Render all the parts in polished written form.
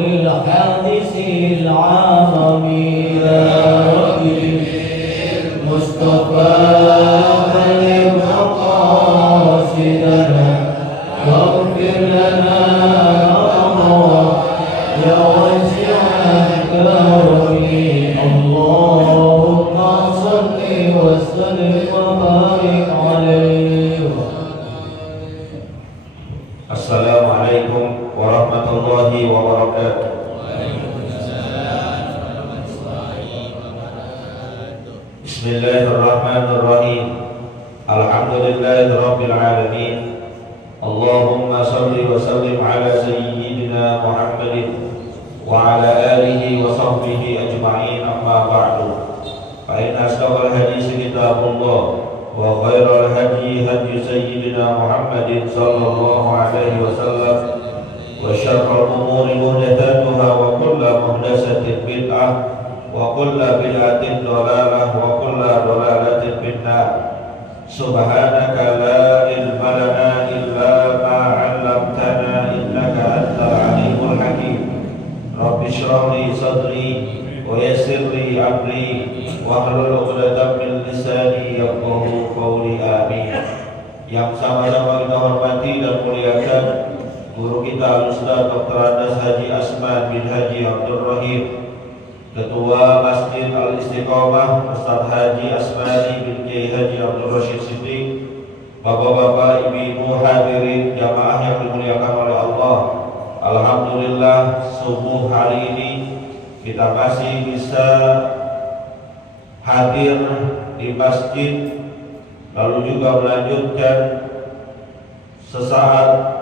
للحادث العالم يا ربي مصطفى بلغ مقاصدنا واغفر لنا يا واسع الكرم اللهم صل وسلم وبارك عليه. Assalamualaikum warahmatullahi wabarakatuh. Bismillahirrahmanirrahim. Alhamdulillahirabbil alamin. Allahumma shalli wa sallim ala sayyidina Muhammadin wa ala alihi wa sahbihi ajma'in, amma ba'du. Fa inna asdaqal hadits kitabullah wa khairal hadi hadi sayyidina Muhammadin sallallahu alaihi wasallam wa syarrul umuri muhdatsatuha wa kullu muhdatsatin bid'ah wa kullu bid'atin dhalalah wa kullu dhalalatin finnar. Subhanaka la ilma lana illa ma 'allamtana innaka antal alimul hakim. Rabbi shrah li sadri wa yassir li amri wahlul 'uqdatam min lisani yafqahu qawli, amin. Yang sama-sama kita hormati dan muliakan guru kita Ustaz Dr. Andes Haji Asman bin Haji Abdul Rahim, Ketua Masjid Al-Istiqomah Ustaz Haji Asmani bin Kiai Haji Abdul Rashid Siddiq, bapak-bapak, ibu-ibu hadirin jamaah yang dimuliakan oleh Allah. Alhamdulillah subuh hari ini kita masih bisa hadir di masjid, lalu juga melanjutkan sesaat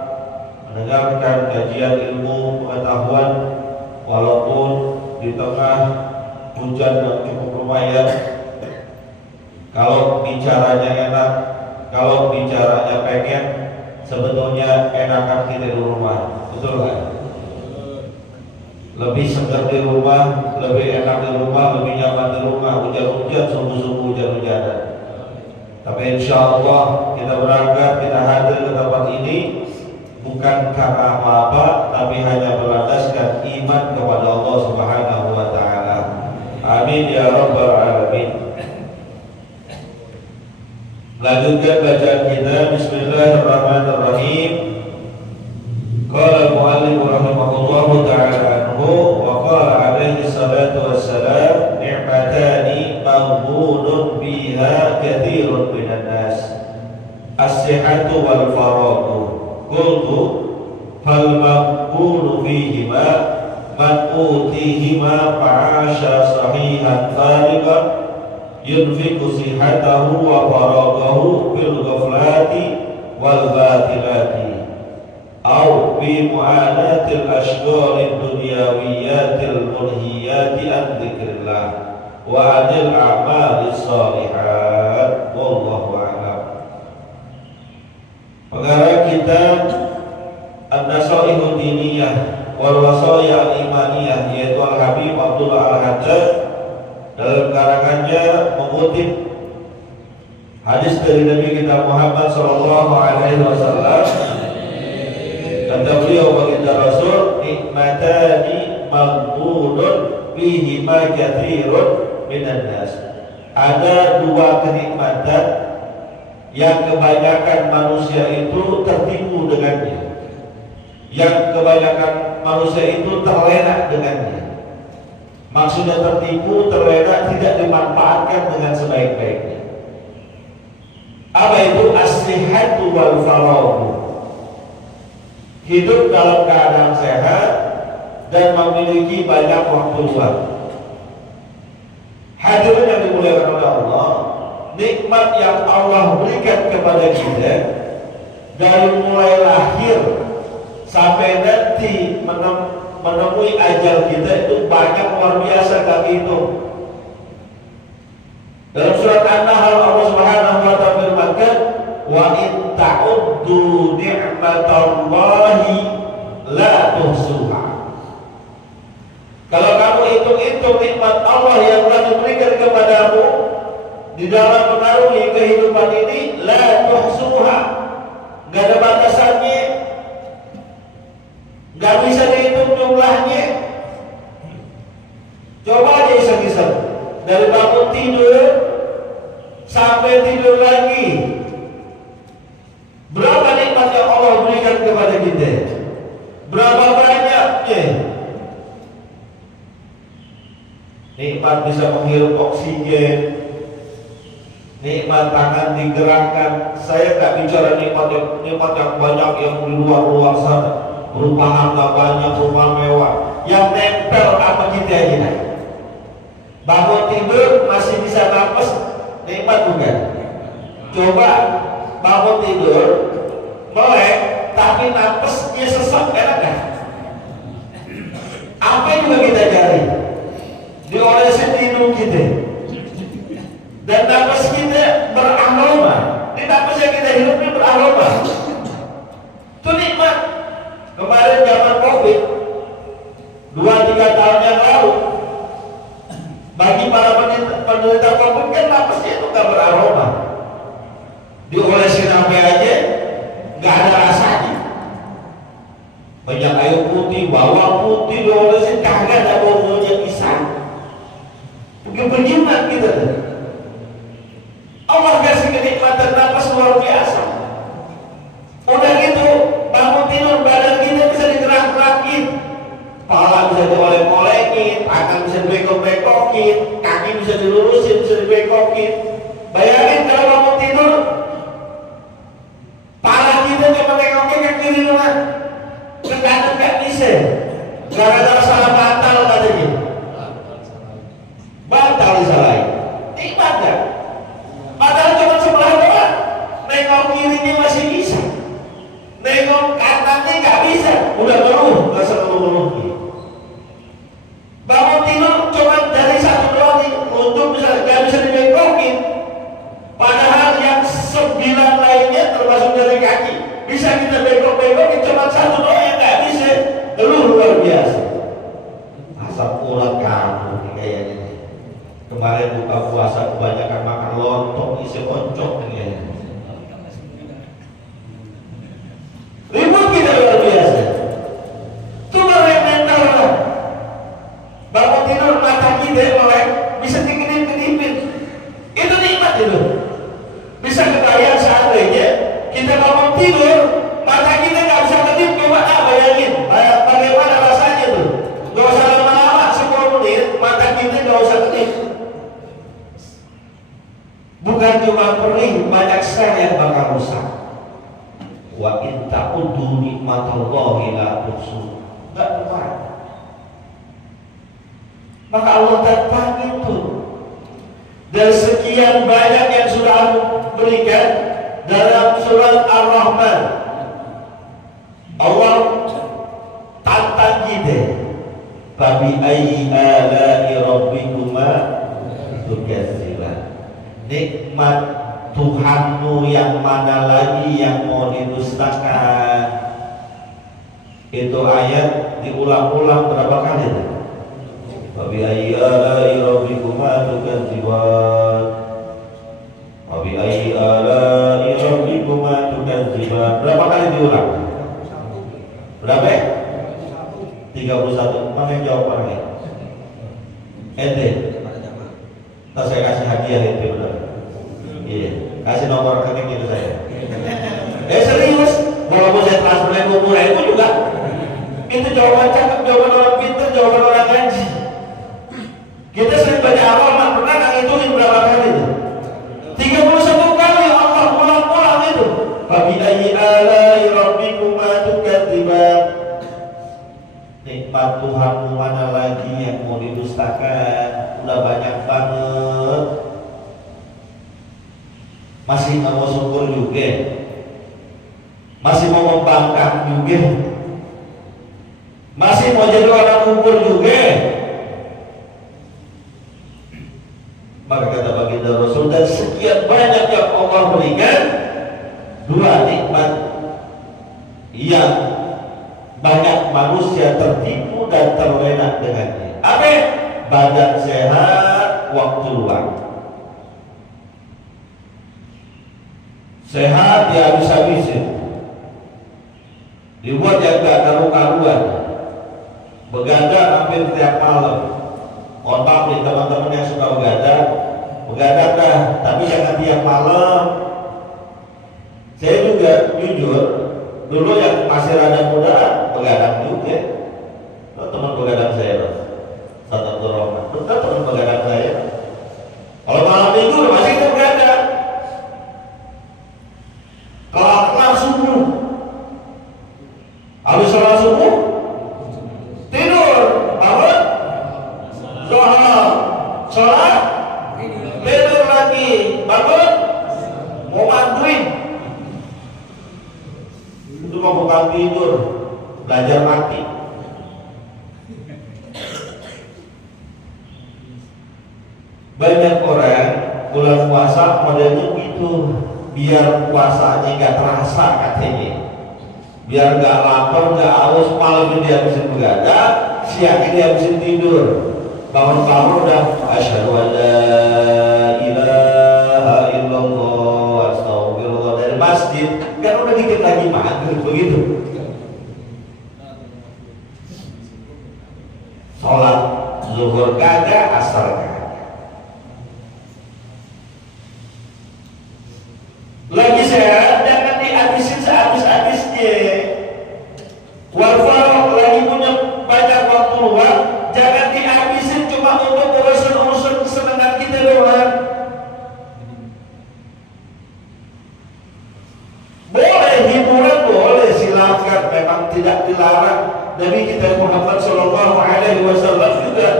mendengarkan kajian ilmu pengetahuan, walaupun di tengah hujan yang cukup lumayan. Kalau bicaranya enak, kalau bicaranya pengen, sebetulnya enakan kita di rumah, betul kan? Lebih segar di rumah, lebih enak di rumah, lebih nyaman di rumah. Hujan-hujan, subuh-subuh hujan-hujanan. Tapi insya Allah kita berangkat, kita hadir ke tempat ini bukan karena apa-apa, tapi hanya berlandaskan iman kepada Allah Subhanahu wa Ta'ala. Amin ya Rabbal Alamin. Lanjutkan bacaan kita. Bismillahirrahmanirrahim. Qala al-mu'allif rahimahullahu ta'ala anhu wa qala alaihi salatu wassalam, ni'matani maghbunun biha kathirun minan nas, as-sihhatu wal faraghu. Qultu fal maghbunu fihima man utihima fa'asha sahihan fariqan yunfiqu sihhatahu wa faraghahu bil ghaflati wal batilati aw fi mu'anatil ashghalid dunyawiyatil mulhiyati an dzikrillah wa anil a'malis shalihat. Wallahu a'lam. Pengarang kitab An-Nasaihud Diniyah wal Wasaya Al-Imaniyah, yaitu Al-Habib Abdullah Al-Haddad, dalam karangannya mengutip hadis dari Nabi kita Muhammad sallallahu alaihi wasallam. Kata beliau, baginda Rasul, nikmatani maghbunun fihi ma katsirun minan nas. Ada dua kenikmatan yang kebanyakan manusia itu tertipu dengannya, yang kebanyakan manusia itu terlena dengannya. Maksudnya tertipu, terlena, tidak dimanfaatkan dengan sebaik-baiknya. Apa itu? As-sihhatu wal faraghu. Hidup dalam keadaan sehat dan memiliki banyak waktu luang. Hadirin yang dimuliakan oleh Allah, nikmat yang Allah berikan kepada kita dari mulai lahir sampai nanti menemui ajal kita itu banyak, luar biasa kali itu. Dalam surat An-Nahl Allah Subhanahu wa ta'ala firmankan, wa in ta'uddu ni'matallahi la tuhsuha. Kalau kamu hitung-hitung nikmat Allah yang telah diberikan kepadamu di dalam mengarungi kehidupan ini, la tuhsuha, gak ada batasannya, gak bisa dihitung jumlahnya. tidur sampai tidur lagi. Berapa nikmat yang Allah berikan kepada kita? Berapa banyaknya? Nikmat bisa menghirup oksigen, nikmat tangan digerakkan. Saya nggak bicara nikmat yang banyak yang di luar sana, berupa harta banyak, berupa mewah. Yang nempel apa kita aja? Bangun tidur masih bisa napas, nikmat bukan? Coba bangun tidur, melek, tapi napasnya sesak, enak kan? Apa yang juga kita cari? Diolesin di hidung kita, dan napas kita beraroma. Ini napas yang kita hidup ini beraroma. Itu nikmat. Kemarin zaman COVID 2-3 tahun yang lalu, bagi para penderita COVID kan napasnya itu gak beraroma. Diolesin sampai aja gak ada rasanya. Banyak air putih, bawang putih diolesin kagak ada baunya pisang. Kepenyiman kita tuh. Allah kasih kenikmatan napas luar biasa. Udah gitu bangun tidur badan kita bisa digerak-gerakin, kepala bisa diolek-olekin, tangan bisa dibekok-bekokin, kaki bisa dilurusin, bisa dibekokin. Bayangin kalau bangun tidur, kepala kita cuma nengokin ke kiri doang, ke kanan nggak bisa, gara-gara salah batal katanya. Batal disalahin, nikmat gak? Padahal cuma sebelah doang, nengok kirinya masih bisa, nengok kanannya nggak bisa, udah ngeluh, rasa ngeluh. Bangun tidur cuma dari satu doang nih, untuk bisa nggak bisa dibekokin, padahal yang 9 lainnya termasuk dari kaki bisa kita bekok-bekokin, cuma satu doang yang nggak bisa, ngeluh luar biasa. Asam urat kamu nih kayaknya. Kemarin buka puasa kebanyakan makan lontong isi oncom nih. Ribut kita luar biasa. Coba mental lah. Bangun tidur mata kita melek, bisa dikedip-kedipin. Itu nikmat itu. Bisa kebayang seandainya kita bangun tidur, mata kita nggak bisa kedip, coba bayangin. Bagaimana rasanya tuh? Gak usah lama-lama, 10 menit, mata kita nggak usah kedip. Bukan cuma perih, banyak sel yang bakal rusak. Wa in ta'uddu nikmatallahi la tuhsuha. Enggak kuat. Maka Allah tentang itu. Dan sekian banyak yang sudah aku berikan dalam surat Ar-Rahman. Allah tantang kita. Fabi ayyi ala'i rabbikuma tukadziban. Nikmat Tuhanmu yang mana lagi yang mau didustakan? Itu ayat diulang-ulang berapa kali? Wa bi ayyi ala'i rabbikuma tukadziban. Wa bi ayyi ala'i rabbikuma tukadziban. Berapa kali diulang? Berapa? 31. Mana yang jawab orangnya? Ente. Ntar saya kasih hadiah ente benar. Iya, kasih nomor rekening itu saya. Serius, walaupun saya transfer 20.000 juga. Itu jawaban cakep, jawaban orang pintar, jawaban orang ngaji. Kita sering baca Ar-Rahman, pernah nggak ngitungin berapa kali itu? 31 kali Allah pulang-pulang itu. Fabi ayyi ala'i rabbikuma tukadziban. Nikmat Tuhanmu mana lagi yang mau didustakan? Udah banyak banget. Masih nggak mau syukur juga, masih mau membangkang juga, masih mau jadi orang kubur juga. Maka kata baginda Rasul, dan sekian banyak yang Allah berikan, 2 nikmat yang banyak manusia tertipu dan terlena dengannya. Apa? Badan sehat, waktu luang. Sehat ya habis-habisin, dibuat yang gak karu-karuan, begadang hampir tiap malam. Mohon maaf nih teman-teman yang suka begadang, begadang dah, tapi jangan tiap malam. Saya juga jujur, dulu yang masih rada muda begadang juga. Loh, teman begadang saya loh, satu Rahman, betul teman begadang saya. Kalau malam minggu masih kita begadang. Kelar subuh, habis sholat subuh tidur, bangun zuhur, sholat tidur lagi, bangun mau maghrib. Itu mau bukan tidur, belajar mati. Banyak orang bulan puasa modelnya gitu, biar puasanya nggak terasa katanya, biar nggak lapar, nggak haus, malam dia habisin begadang, siang dia habisin tidur, bangun-bangun udah asyhadu an la ilaha illallah astagfirullah dari masjid, kan udah dikit lagi maghrib begitu. Sholat zuhur kagak, asar kagak. Lagi sehat jangan dihabisin sehabis-habisnya. Warfaro lagi punya banyak waktu luang, jangan dihabisin cuma untuk urusan-urusan kesenangan kita doang. Boleh hiburan, boleh, silakan, memang tidak dilarang. Nabi kita Muhammad Shallallahu Alaihi Wasallam juga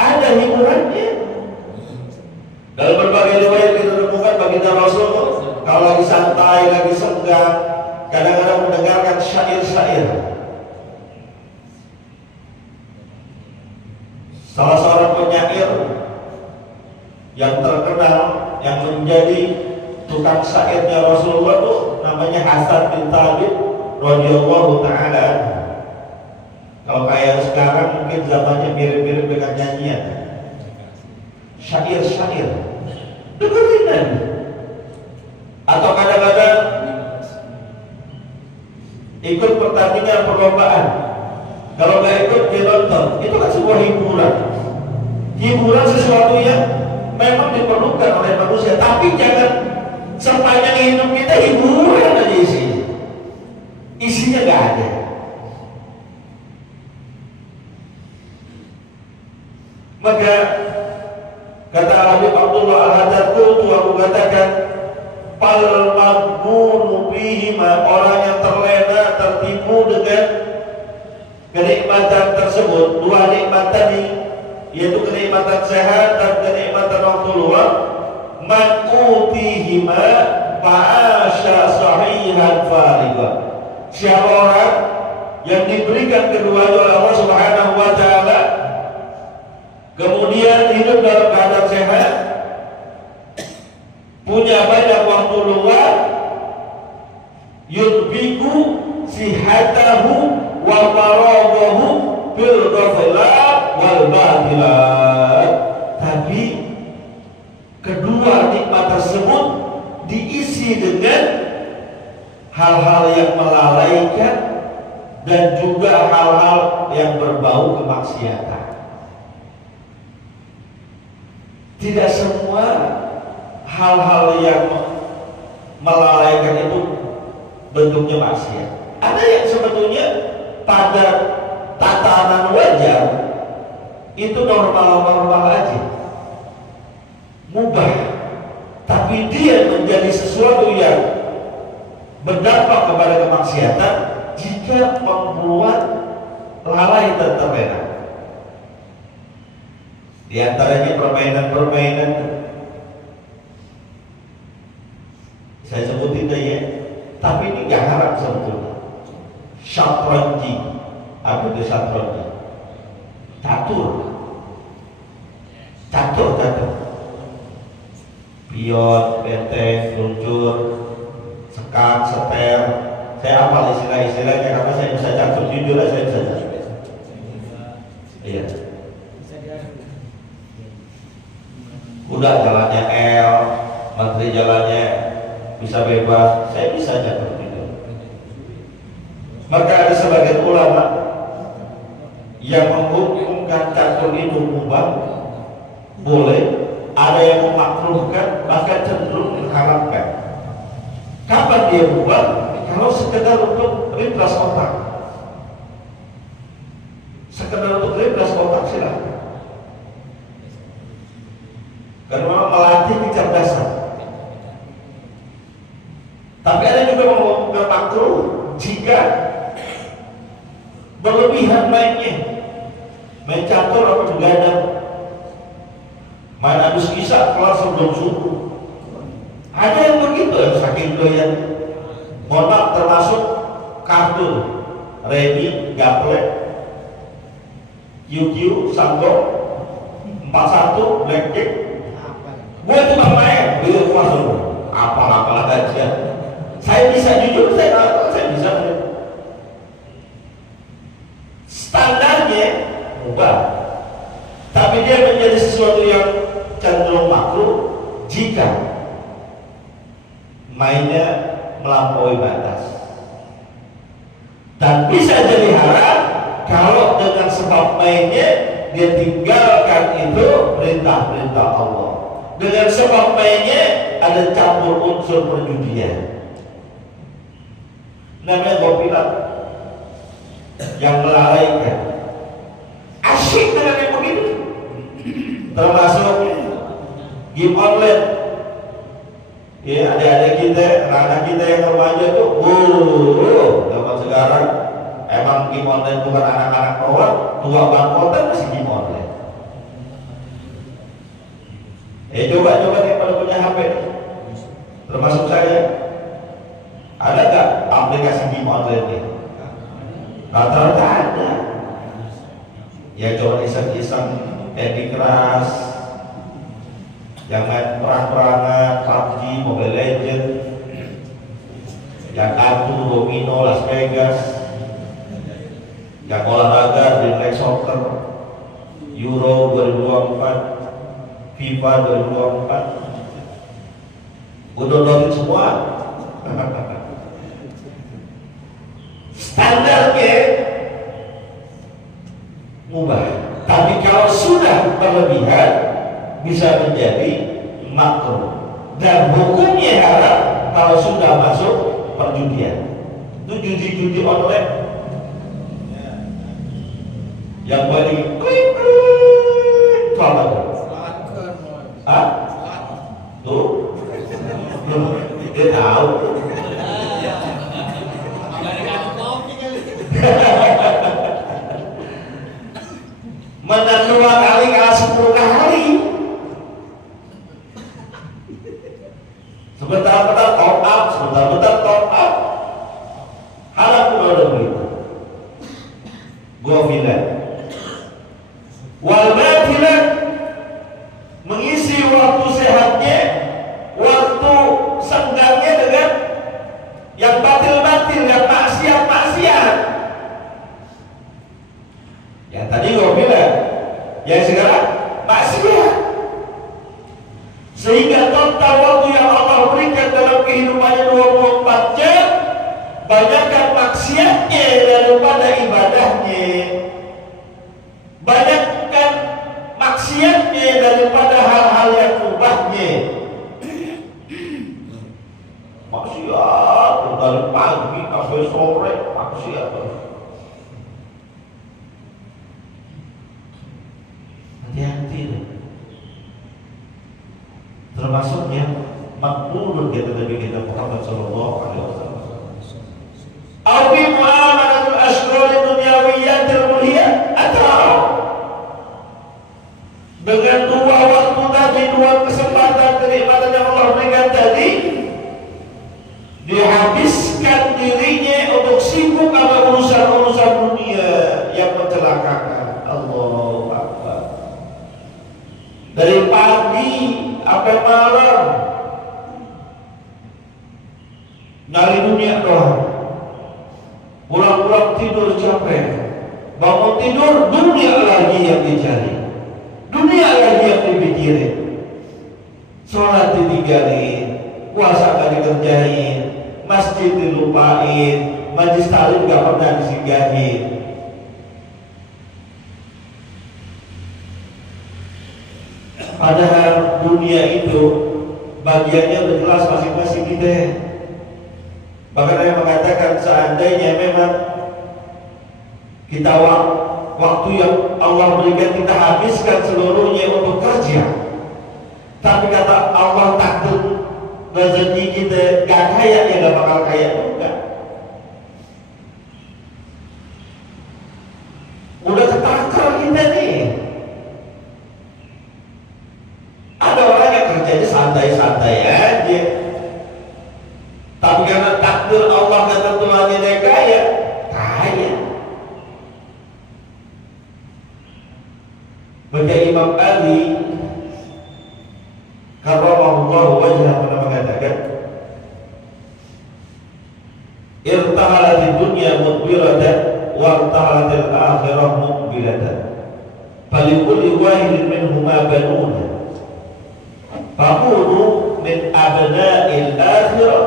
ada hiburannya. Dalam berbagai riwayat kita temukan baginda Rasul kalau lagi santai, lagi senggang, kadang-kadang mendengarkan syair-syair. Salah seorang penyair yang terkenal, yang menjadi tukang syairnya Rasulullah itu namanya Hasan bin Thabit radhiyallahu taala. Kalau kayak sekarang mungkin zamannya mirip-mirip dengan nyanyian, syair-syair, dengerin aja. Atau kadang-kadang ikut pertandingan perlombaan, kalau nggak ikut dia nonton, itu kan sebuah hiburan. Hiburan sesuatu yang memang diperlukan oleh manusia, tapi jangan sepanjang hidup kita hiburan aja isinya nggak ada. Maka kata Habib Abdullah Al-Haddad, aku katakan pal maghbunu bihima, orang yang terlena, tertipu dengan kenikmatan tersebut, dua nikmat tadi, yaitu kenikmatan sehat dan kenikmatan waktu luang, makutihima fa'asha sahihan farigha. Siapa orang yang diberikan keduanya oleh Allah Subhanahu wa taala, kemudian hidup dalam keadaan sehat, punya banyak waktu luang, yudbiku sihatahu wa maradahu bil ghafilat wal batilat. Tapi kedua nikmat tersebut diisi dengan hal-hal yang melalaikan dan juga hal-hal yang berbau kemaksiatan. Tidak semua hal-hal yang melalaikan itu bentuknya maksiat. Ada yang sebetulnya pada tatanan wajar itu normal-normal aja, mubah, tapi dia menjadi sesuatu yang berdampak kepada kemaksiatan jika membuat lalai dan terlena. Di antaranya permainan-permainan, saya sebutin deh ya, tapi ini gak haram sebetulnya. Syatranji, apa itu syatranji? Catur, pion, benteng, luncur, sekak, seter. Saya hafal istilah-istilahnya karena saya bisa catur, jujur saya bisa catur. Iya. Kuda jalannya L, menteri jalannya bisa bebas, saya bisa catur juga. Maka ada sebagian ulama yang menghukumkan catur itu mubah, boleh, ada yang memakruhkan, bahkan cenderung mengharapkan. Kapan dia buat? Kalau sekedar untuk refresh otak. Sekedar untuk refresh otak silahkan. Karena memang melatih kecerdasan. Tapi ada juga yang makruh jika berlebihan mainnya, main catur atau begadang, main habis isya kelar sebelum subuh. Ada yang begitu, yang saking doyan. Mohon maaf, termasuk kartu, remi, gaple, QQ, sanggok, 41, blackjack. Gue cuma main, gue masuk apa-apa aja. Saya bisa jujur, saya bisa. Standarnya ubah, tapi dia menjadi sesuatu yang cenderung makruh jika mainnya melampaui batas, dan bisa jadi haram kalau dengan sebab mainnya dia tinggalkan itu perintah-perintah Allah. Dengan sebab mainnya ada campur unsur perjudian, namanya gopilat, yang melalaikan. Asyik dengan yang begitu, termasuk game online. Ya, adik-adik kita, anak-anak kita yang remaja tuh, zaman sekarang emang game online bukan anak-anak bawah, tua bangkotan masih game online. Coba nih pada punya HP, termasuk saya, ada nggak aplikasi game online ini? Rata-rata ada. Ya coba iseng-iseng, Candy Crush, yang main perang-perangan, PUBG, Mobile Legends, yang kartu, domino, Las Vegas, yang olahraga, Dream League Soccer, Euro 2024, FIFA 2024, gue downloadin semua. Standarnya mubah, tapi kalau sudah berlebihan bisa menjadi makruh, dan hukumnya haram kalau sudah masuk perjudian. Itu judi-judi online yang boleh klik itu apa tuh? Hah? Tuh? Dia tahu. Menang 2 kali kalah 10 kali. Sebentar-bentar top up, sebentar-bentar top up. Harap pun ada begitu. Gua bilang, wal batilan, mengisi waktu sehatnya, waktu senggangnya dengan yang batil-batil, yang maksiat-maksiat. Yang tadi gua bilang, yang sekarang maksiat. Sehingga total waktu yang Allah berikan dalam kehidupannya 24 jam, banyakkan maksiatnya daripada ibadahnya, banyakkan maksiatnya daripada hal-hal yang mubahnya. Maksiat dari pagi sampai sore, maksiat. Hati-hati, termasuk yang makbul kata Nabi kita Muhammad sallallahu alaihi wasallam. Awi muamalatul ashghal dunyawiyatil mulhiyah, atau dengan 2 waktu tadi, 2 kesempatan kenikmatan yang Allah berikan tadi, dihabiskan dirinya untuk sibuk sama urusan-urusan dunia yang mencelakakan. Allahu Akbar. Dari pagi sampai malam nyari dunia doang. Pulang-pulang tidur capek, bangun tidur dunia lagi yang dicari, dunia lagi yang dipikirin. Sholat ditinggalin, puasa gak dikerjain, masjid dilupain, majlis taklim gak pernah disinggahin. Padahal dunia itu bagiannya udah jelas masing-masing kita. Bahkan saya mengatakan seandainya memang kita waktu yang Allah berikan kita habiskan seluruhnya untuk kerja, tapi kata Allah takut rezeki kita gak kaya, ya gak bakal kaya juga. Udah ketakar kita nih. Ada orang yang kerjanya santai-santai aja, tapi karena takdir Allah ketentuannya dia kaya, kaya. Maka Imam Ali karramallahu wajhahu pernah mengatakan, irtahalatid dunya mudbiratan wa irtahalatil akhirah muqbilatan. Falikulli wahidin minhuma banuna. Fakunu min abna'il akhirah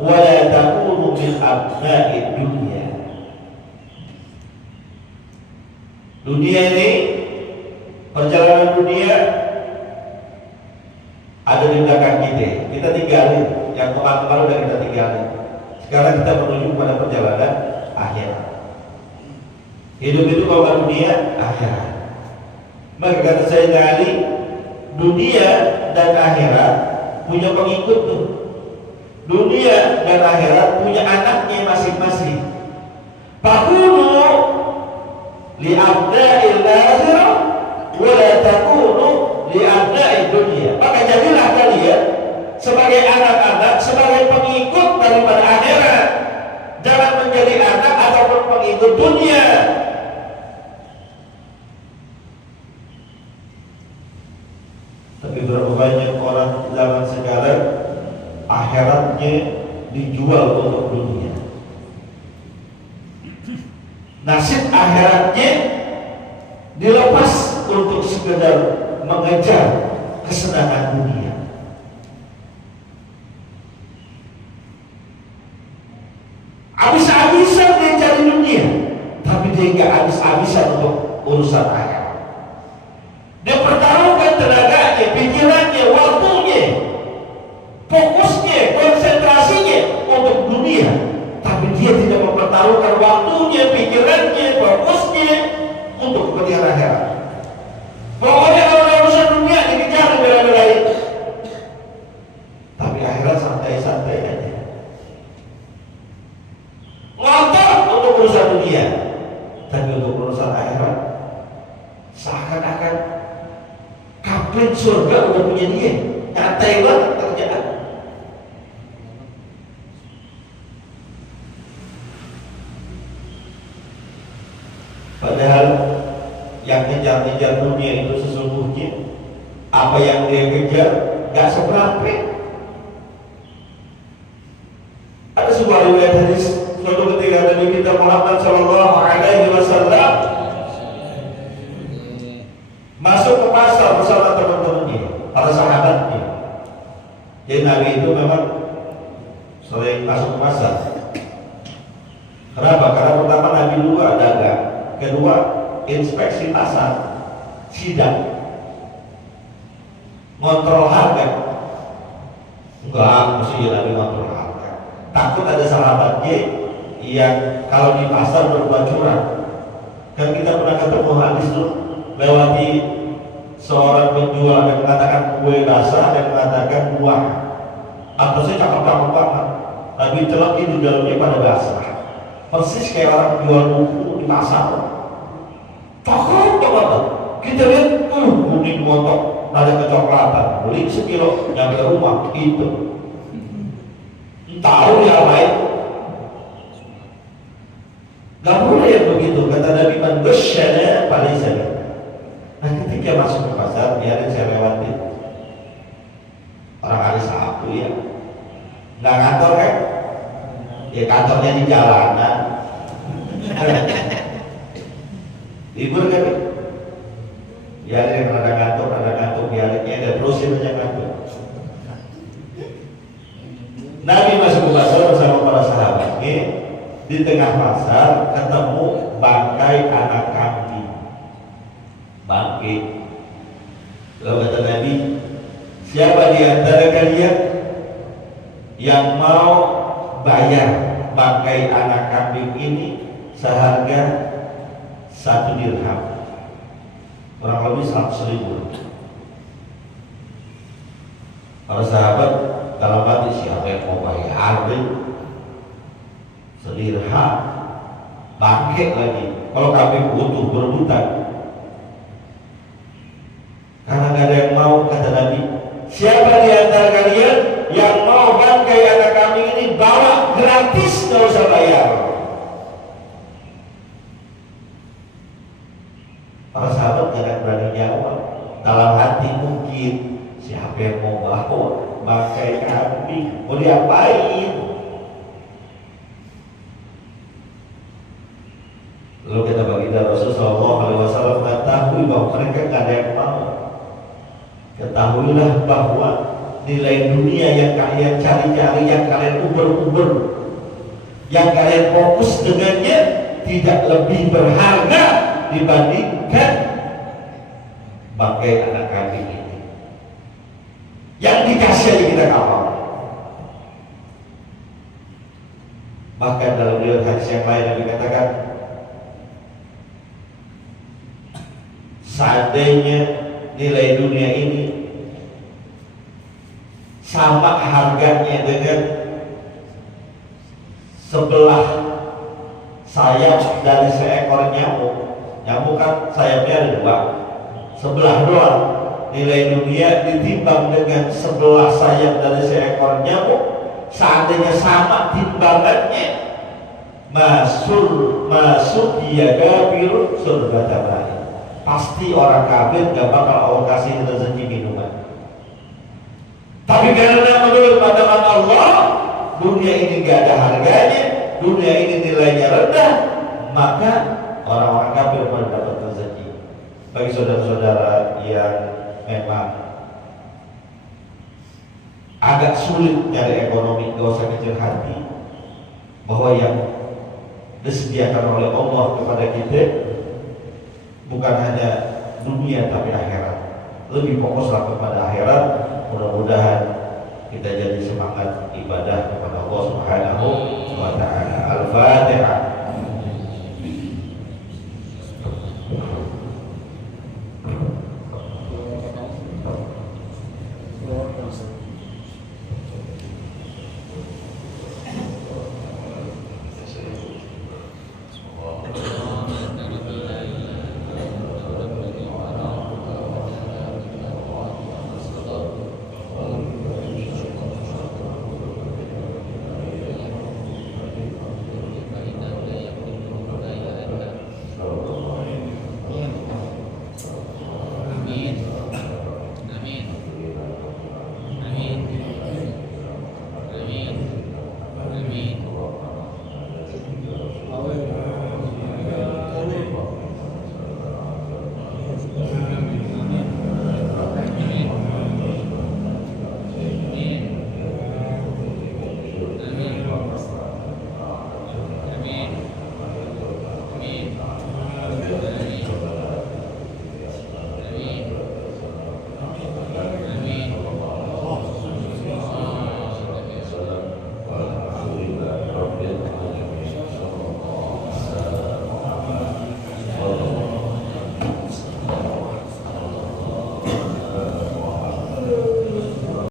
wa la takunu min abna'id dunya. Dunia ini, perjalanan dunia ada di belakang kita. Kita tinggalin yang kemarin-kemarin udah kita tinggalin. Sekarang kita menuju pada perjalanan akhirat. Hidup itu kalau dunia, akhirat. Maka kata Sayyidina Ali, dunia dan akhirat punya pengikut tuh. Dunia dan akhirat punya anaknya masing-masing. Fakunu li abna'il akhirah wa la takunu li abna'id dunya. Maka jadilah kalian sebagai anak-anak, sebagai pengikut daripada akhirat. Jangan menjadi anak ataupun pengikut dunia. Tapi berapa banyak orang zaman sekarang akhiratnya dijual untuk dunia. Nasib akhiratnya dilepas untuk sekedar mengejar kesenangan dunia. Habis-habisan dia cari dunia, tapi dia nggak habis-habisan untuk urusan akhirat. Dia pertaruhkan tenaganya, pikirannya, waktunya, fokusnya, konsentrasinya untuk dunia, tapi dia tidak mempertaruhkan waktunya, pikirannya, fokusnya untuk kepentingan akhirat. Pokoknya kalau ada urusan dunia dikejar bela-belain, tapi akhirat santai-santai aja. Ngotot untuk urusan dunia, tapi untuk urusan akhirat seakan-akan kapten surga udah punya dia, nyantai banget kerjaan. Padahal yang ngejar-ngejar dunia itu sesungguhnya apa yang dia kejar gak seberapa. Ada sebuah riwayat hadis, suatu ketika Nabi kita Muhammad Shallallahu Alaihi Wasallam masuk ke pasar bersama teman-temannya, para sahabatnya. Jadi Nabi itu memang sering masuk ke pasar. Kenapa? Karena pertama Nabi dulu dagang, kedua inspeksi pasar, sidang, ngontrol harga. Enggak, mesti Nabi ngontrol harga. Takut ada sahabatnya yang kalau di pasar berbuat curang. Kan kita pernah ketemu hadis tuh, lewati seorang penjual, ada yang mengatakan kue basah, ada yang mengatakan buah. Atasnya cakep-cakep banget, tapi celok di dalamnya pada basah. Persis kayak orang jual buku di pasar. Cakep banget. Kita lihat, kuning montok, ada kecoklatan. Beli sekilo, nyampe rumah itu. Tahu yang lain. Gak boleh begitu, kata Nabi, man ghasyana falaysa minna. Nah ketika masuk ke pasar, biarin saya lewati. Orang ada sapu ya, nggak kantor kan? Ya kantornya di jalanan. Libur kan? Biarin yang ada kantor, biarin ada prosesnya kantor. Nabi masuk ke pasar bersama para sahabatnya. Di tengah pasar ketemu bangkai anak kambing. Bangkai. Lalu kata Nabi, Siapa di antara kalian yang mau bayar bangkai anak kambing ini seharga 1 dirham, kurang lebih 100.000. Para sahabat dalam hati, siapa yang mau bayar sedirham bangkai lagi, kalau kambing butuh berebutan. Karena gak ada yang mau, kata Nabi, siapa di antara kalian yang mau bangkai anak kambing ini bawa gratis, gak usah bayar. Para sahabat gak ada berani jawab. Dalam hati mungkin, siapa yang mau bawa bangkai kambing, mau diapain? Lalu kata baginda Rasulullah SAW mengetahui bahwa mereka gak ada yang mau. Ketahuilah bahwa nilai dunia yang kalian cari-cari, yang kalian uber-uber, yang kalian fokus dengannya tidak lebih berharga dibandingkan bangkai anak kambing ini yang dikasih kita kapal. Bahkan dalam riwayat hadis yang lain Nabi katakan, seandainya nilai dunia ini sama harganya dengan sebelah sayap dari seekor nyamuk. Nyamuk kan sayapnya ada 2, sebelah doang. Nilai dunia ditimbang dengan sebelah sayap dari seekor nyamuk, seandainya sama timbangannya, masuk dia kafir surga tabari. Pasti orang kafir gak bakal Allah kasih rezeki minuman. Tapi karena menurut pandangan Allah dunia ini gak ada harganya, dunia ini nilainya rendah, maka orang-orang kafir pada dapat rezeki. Bagi saudara-saudara yang memang agak sulit nyari ekonomi, gak usah kecil hati, bahwa yang disediakan oleh Allah kepada kita bukan hanya dunia tapi akhirat. Lebih fokuslah kepada akhirat. Mudah-mudahan kita jadi semangat ibadah kepada Allah Subhanahu wa ta'ala. Al-Fatihah.